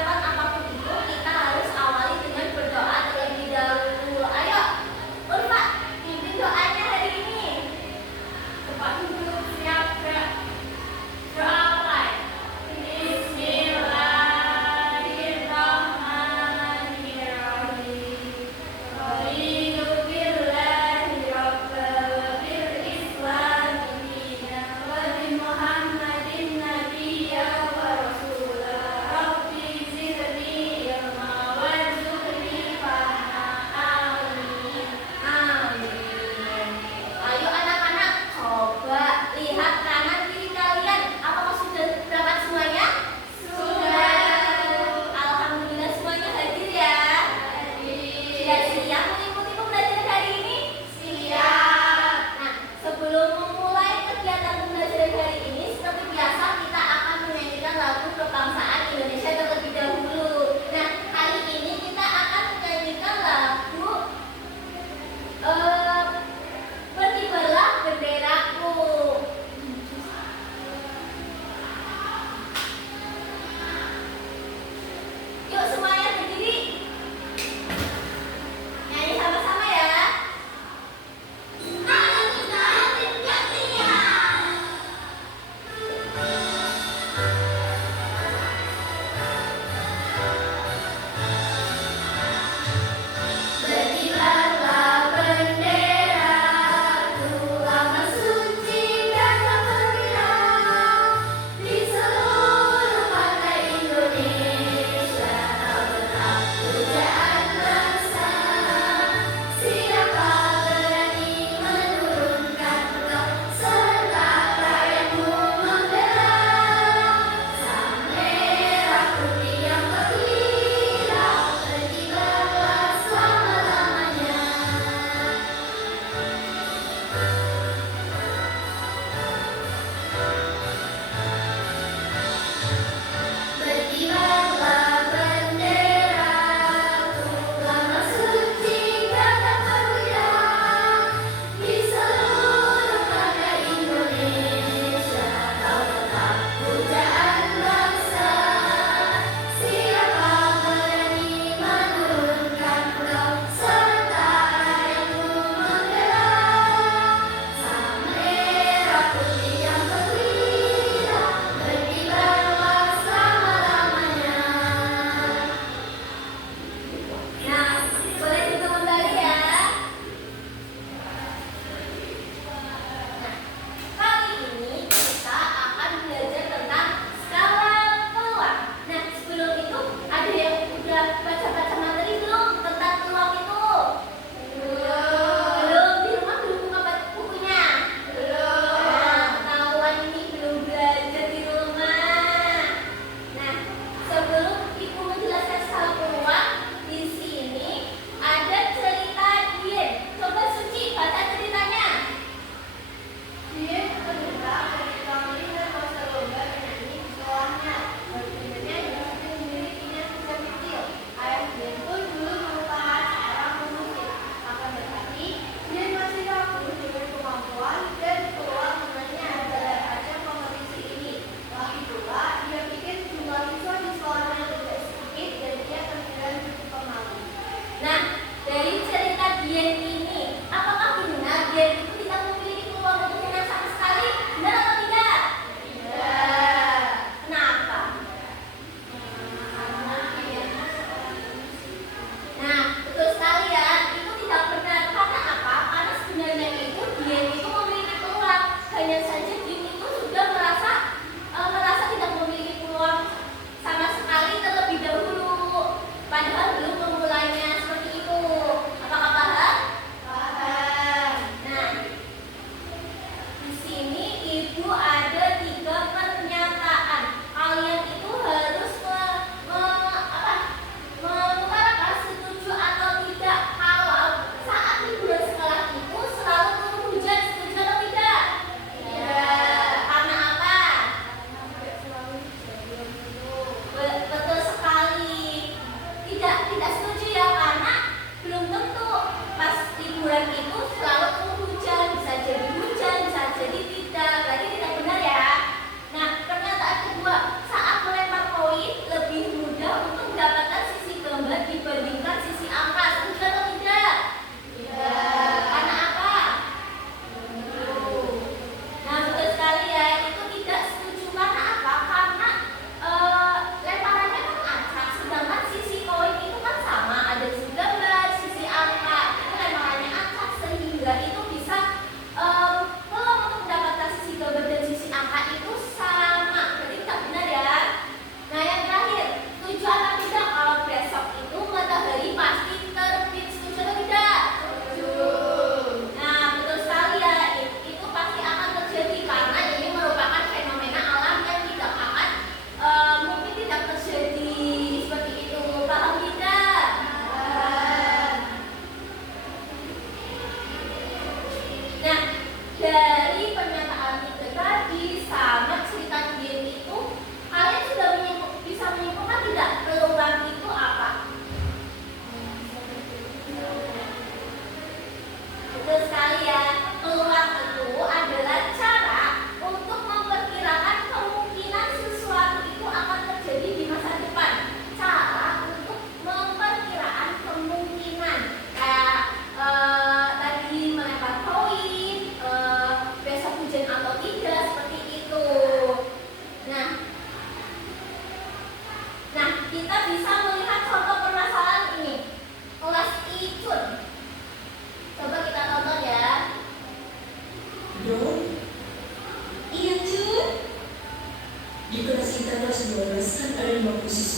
kegiatan apapun itu kita harus awali dengan berdoa terlebih dahulu. Ayo, Ulfa, pimpin doanya hari ini. Cepat duduk, siap, gerak. Doa mulai. Bismillahirrahmanirrahim.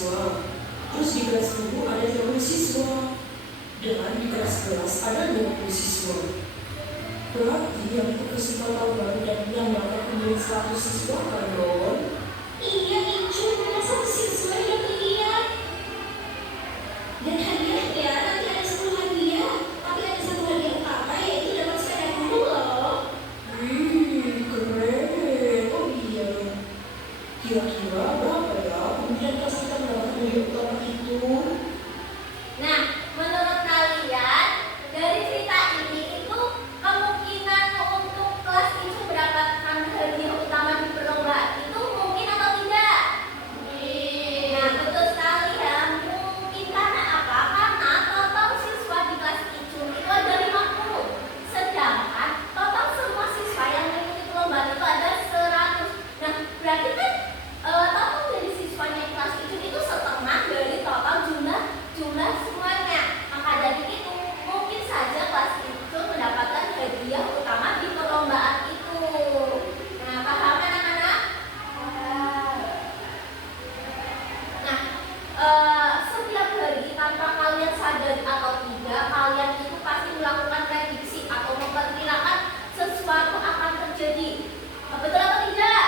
siswa. Terus di kelas ibu ada 30 siswa. Dan di kelas-kelas ada 20 siswa. Berarti yang ikut kesempatan baru dan yang dapat menjadi 100 siswa kan dong? Iya, Incu, cuma 1 siswa yang lihat. Dan hadiahnya nanti ada 10 hadiah. Tapi ada 1 hadiah utama, yaitu dapat sepeda guru loh. Wih, keren. Oh iya. Kira-kira berapa ya kemudian kelas kita mendapatkan hadiah utama itu? Nah, menurut kalian dari cerita ini itu kemungkinan untuk kelas itu mendapatkan hadiah utama di perlombaan itu mungkin atau tidak? Nah, betul sekali ya. Mungkin karena apa? Karena total siswa di kelas itu ada 50. Sedangkan total semua siswa yang mengikuti perlombaan itu ada 100. Nah, berarti kan total dari siswanya di kelas itu setengah dari total jumlah semuanya. Maka dari itu mungkin saja kelas itu mendapatkan hadiah utama di perlombaan itu. Nah, paham kan anak-anak? Nah, setiap hari tanpa kalian sadari atau tidak, kalian itu pasti melakukan prediksi atau memperkirakan sesuatu akan terjadi. Betul atau tidak?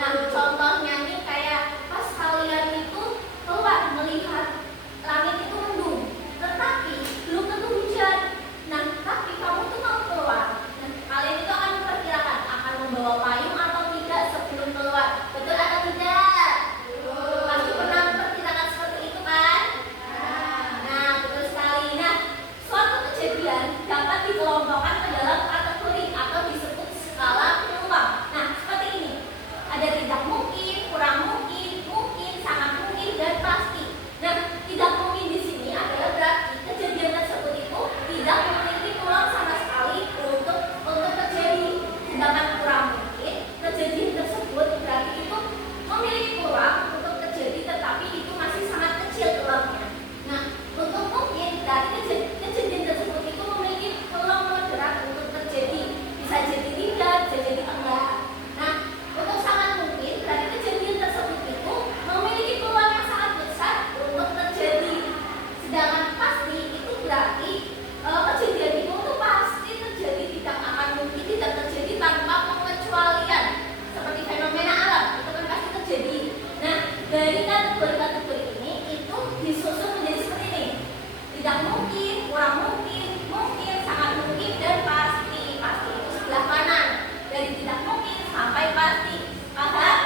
Nah, contohnya nih kayak pas kalian itu keluar melihat langit itu mendung, tetapi belum tentu hujan. Nah, tapi kamu tuh mau keluar. Nah, kalian itu akan memperkirakan akan membawa payung atau tidak sebelum keluar. Betul atau tidak? Pasti pernah memperkirakan seperti itu kan? Nah, betul sekali. Nah, suatu kejadian dapat dikelompokkan ke dalam kategori atau disebut skala peluang. Nah, seperti ini. Ada tidak mungkin, kurang mungkin, sangat mungkin, dan pasti. Nah, tidak mungkin di sini adalah berarti kejadian tersebut itu tidak memiliki peluang sama sekali untuk terjadi. Sedangkan kurang mungkin kejadian tersebut berarti itu memiliki peluang untuk terjadi, tetapi itu masih sangat kecil peluangnya. Nah, untuk mungkin berarti kejadian tersebut itu memiliki peluang moderat untuk terjadi. Bisa jadi tidak, bisa jadi enggak. Nah, untuk sangat mungkin berarti kejadian tersebut itu memiliki peluang yang sangat besar untuk terjadi. Sedangkan pasti itu berarti kejadian itu tuh pasti terjadi, tidak akan mungkin tidak terjadi tanpa pengecualian. Seperti fenomena alam itu kan pasti terjadi. Nah, dari kategori-kategori ini itu disusun menjadi seperti ini. Tidak mungkin, kurang mungkin, sangat mungkin, dan pasti. Pasti itu sebelah kanan. Dari tidak mungkin sampai pasti. Paham?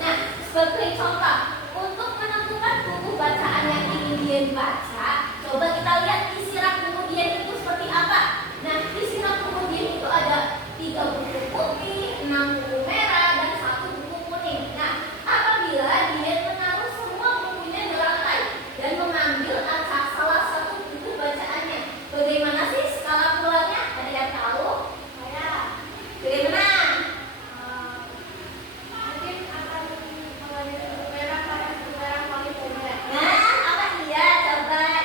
Nah, sebagai contoh, untuk menentukan buku bacaan yang ingin dia baca, coba kita lihat isi rak kemudian itu seperti apa. Nah, isi rak kemudian itu ada 3 buku putih, 6 buku merah, dan 1 buku kuning. Nah, apabila dia menaruh semua bukunya di lantai dan mengambil salah satu buku bacaannya, bagaimana sih skala peluangnya? Ada yang tahu? Bagaimana? Mungkin akan mengambil buku merah pada buku merah paling merah. Nah, apa iya? Coba.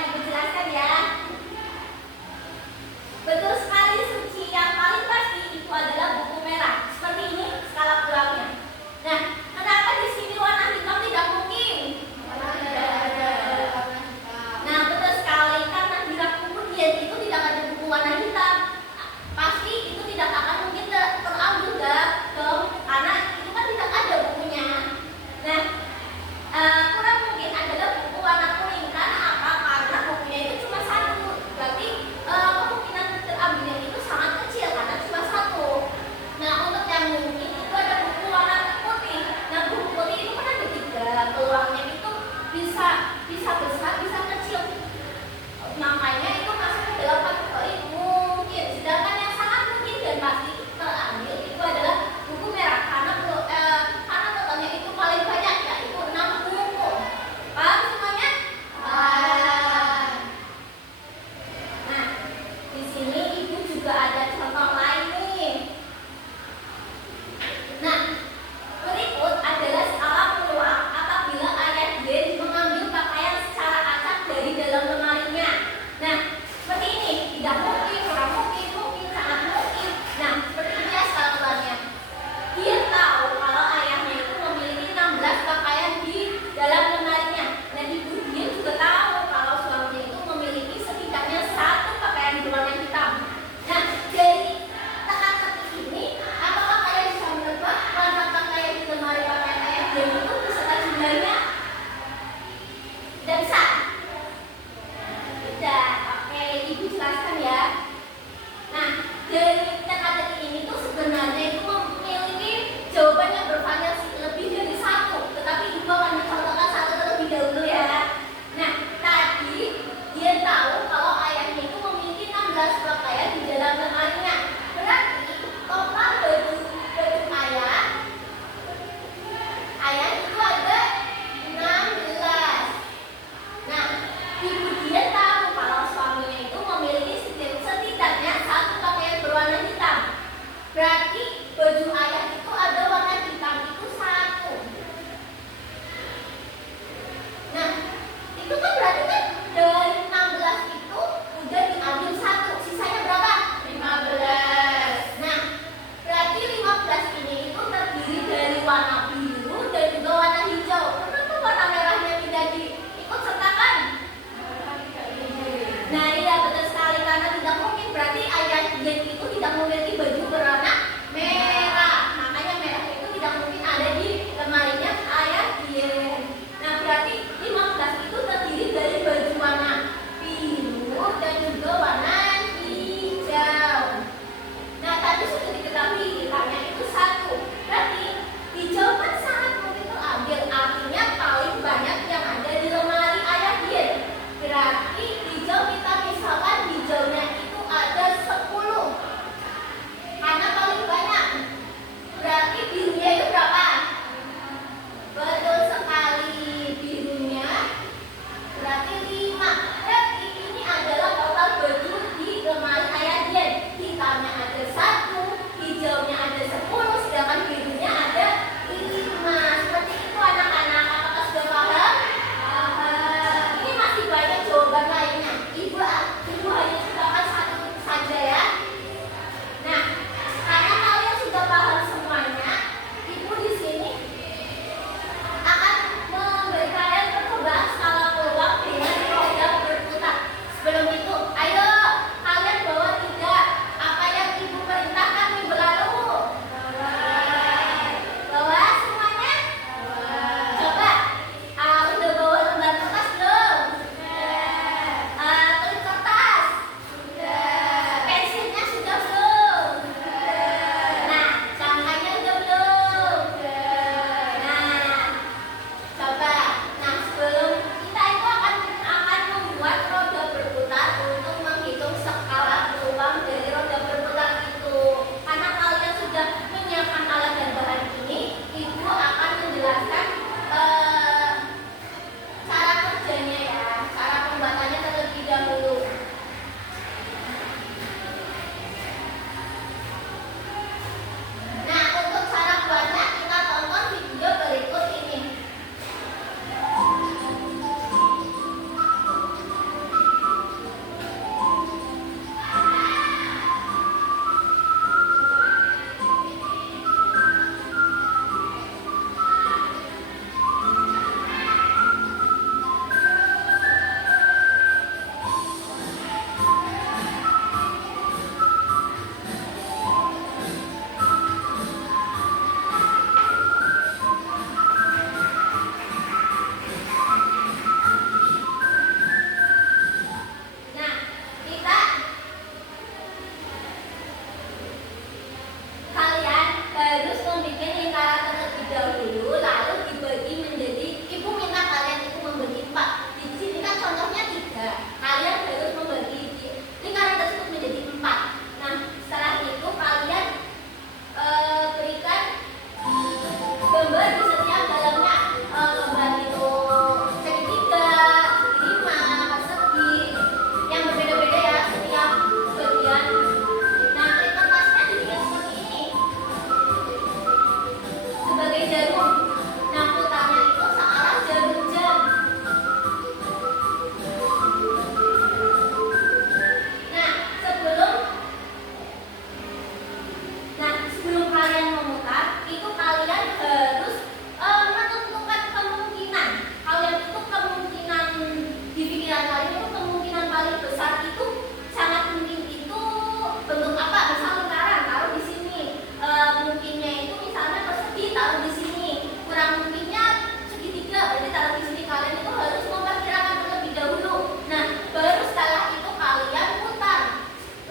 kurang mungkinnya segitiga, berarti taruh di sini. Kalian itu harus memperkirakan terlebih dahulu. Nah, baru setelah itu kalian putar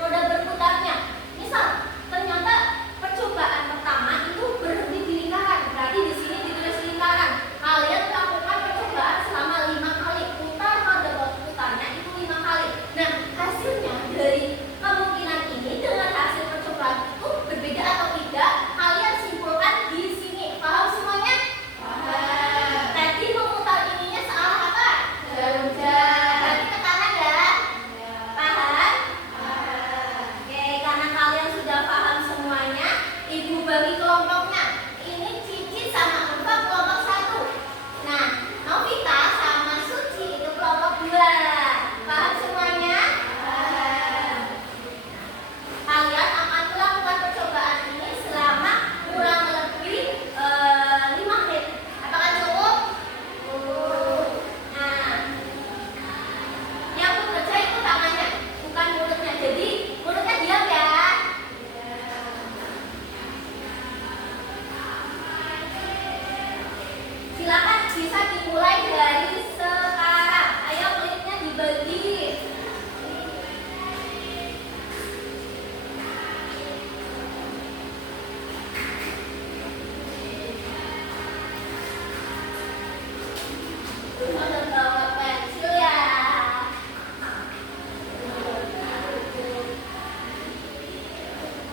roda berputarnya. Misal ternyata percobaan pertama itu berhenti di lingkaran, berarti di sini ditulis lingkaran. Kalian lakukan percobaan selama 5 kali, putar roda berputarnya itu 5 kali. Nah, hasilnya dari kemungkinan ini dengan hasil percobaan itu berbeda atau tidak, kalian simpulkan di sini. Paham semuanya? Paham. Tadi memutar ininya salah apa? Berarti ke kanan ya? Paham? Oke, karena kalian sudah paham semuanya, Ibu bagi kelompoknya. Ini Cici sama Ulfa kelompok 1. Nah, Novita sama Suci itu kelompok 2. Paham semuanya? Paham. Kalian akan melakukan percobaan ini selama kurang lebih 5 menit. Apakah cukup? Nah, yang bekerja itu tangannya, bukan mulutnya. Jadi mulutnya diam ya. Silakan bisa dimulai dari sekarang. Ayo klipnya dibagi. Udah bawa pensil ya.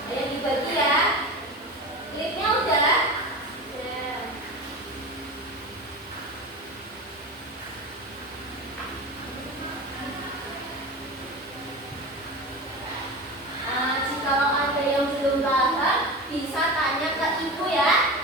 Ayo dibagi ya. Klipnya udah. Jika ada yang belum paham, bisa tanya ke ibu ya.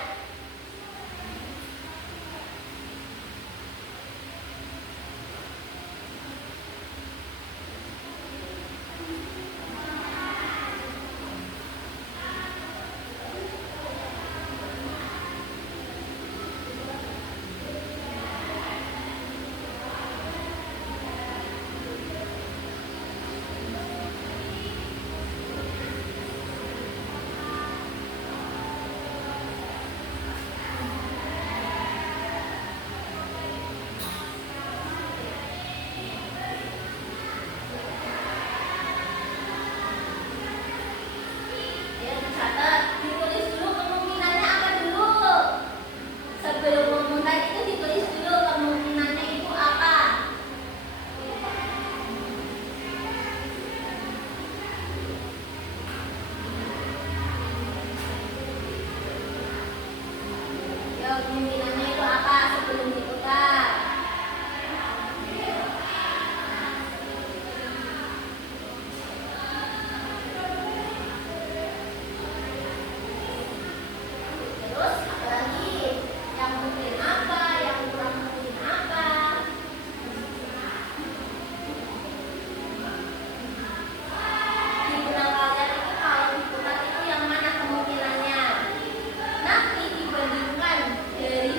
Ya, dicatat, ditulis dulu kemungkinannya apa dulu. Sebelum memutar itu ditulis dulu kemungkinannya itu apa. Ya, kemungkinannya itu apa sebelum diputar. Terus apa lagi? Yang mungkin apa? Yang kurang mungkin apa? Di benak kalian itu kalau diputar itu yang mana kemungkinannya? Nanti dibandingkan dari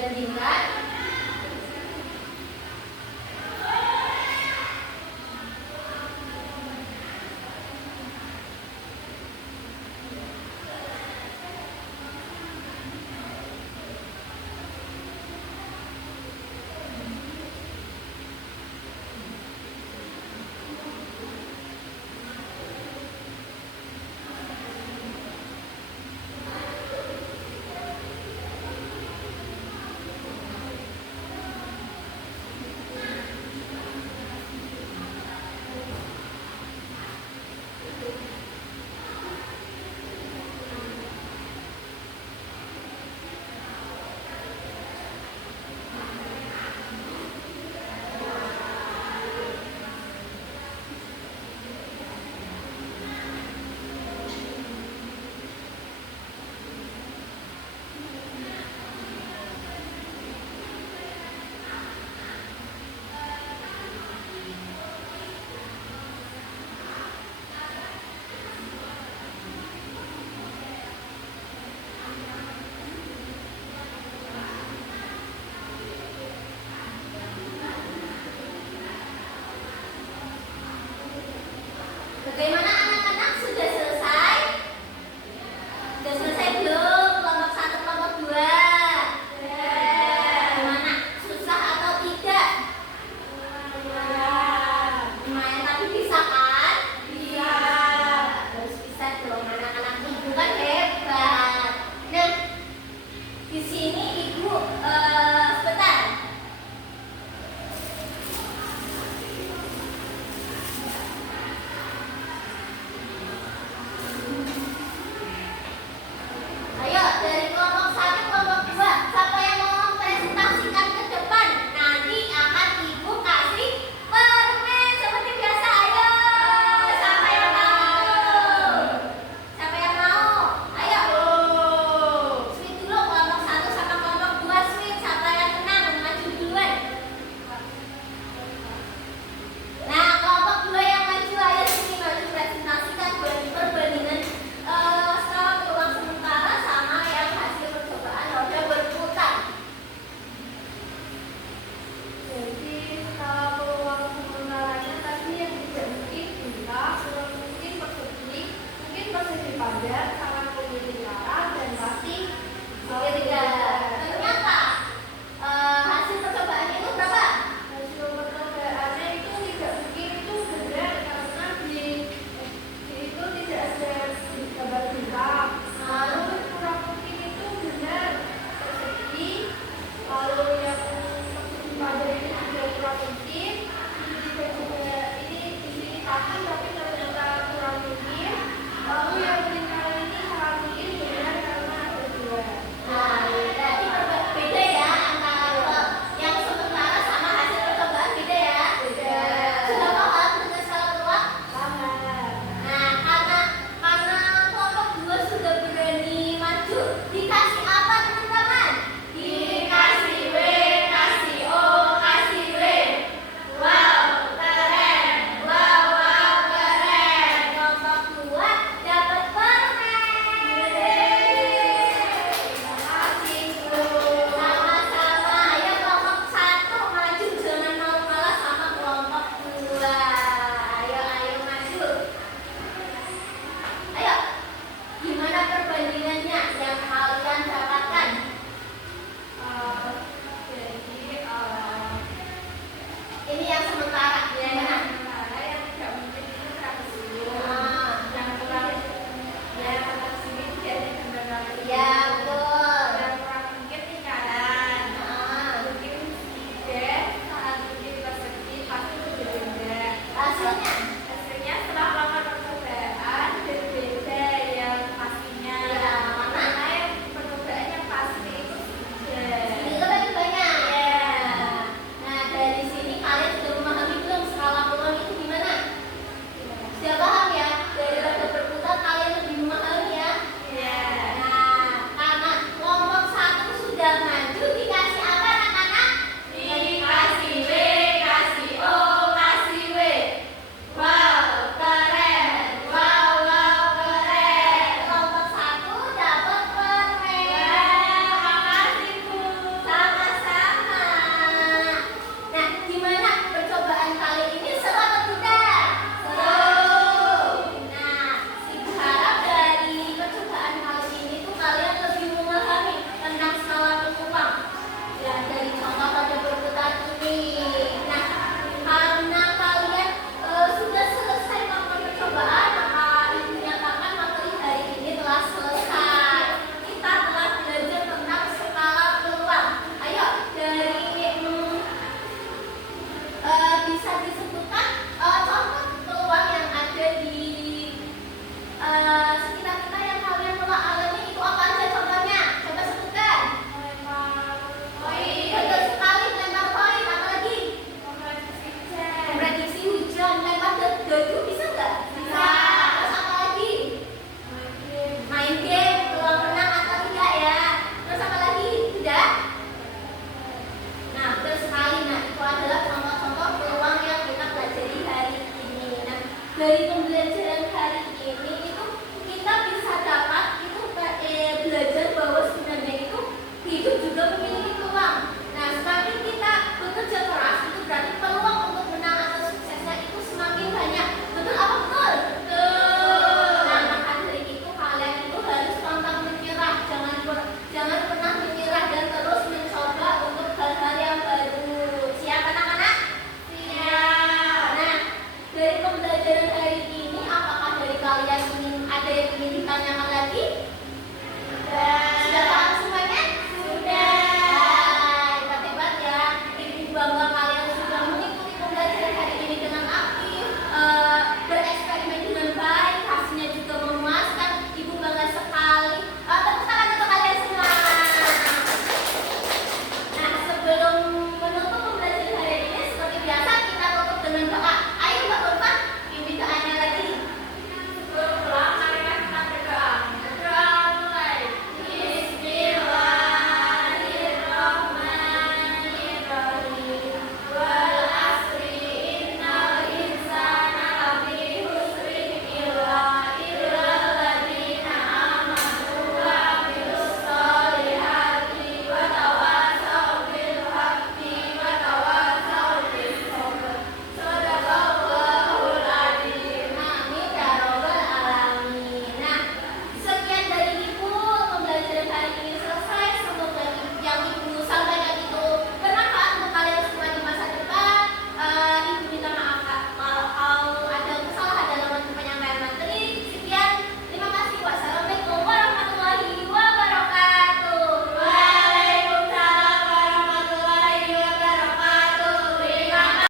Bandingkan. Bagaimana anak-anak, sudah selesai? Sudah selesai belum? Kelompok 1, kelompok 2. Gimana? Susah atau tidak? Lumayan, tapi bisa kan? Bisa. Harus bisa dong, anak-anak ibu kan hebat. Nah, di sini ibu sebentar. Ayo, dari kelompok 1, kelompok 2, siapa yang mau presentasikan ke depan? Nanti akan ibu kasih permen seperti biasa. Ayo, siapa yang mau? Siapa yang mau? Ayo. Sweet dulu, kelompok 1 sama kelompok 2. Sweet, siapa yang menang? Maju duluan. Nah, kelompok 2 yang maju, ayo sini maju presentasikan perbandingan skala peluang sementara sama yang hasil percobaan roda berputar. Jadi skala peluang sementaranya tadi yang tidak mungkin buta, kurang mungkin persegi, mungkin persegi padat, sangat memiliki arah dan pasti Ternyata hasil percobaan itu berapa? hasil percobaannya itu tidak mungkin itu benar karena di itu tidak ada gambar bintang. Lalu kurang mungkin itu benar persegi, lalu yang persegi padat ini juga kurang mungkin. Ini juga ini di sini tapi ternyata kurang mungkin. Lalu yang lingkar ini sangat mungkin benar karena ada dua. Nah, berarti beda ya antara yang sementara sama hasil percobaan, beda ya? Beda. Sudah paham dengan skala peluang? Paham. Nah, karena kelompok 2 sudah berani maju, dikasih apa teman-teman? Dikasih W, kasih O, kasih W. Wow, keren. Wow, keren. Kelompok 2 dapat permen. Terima kasih, Bu. Sama-sama. Ayo kelompok 1 maju, jangan mau kalah sama kelompok 2. Ayo maju. Ayo, gimana perbandingannya yang kalian dapatkan? Jadi Ini yang sementara.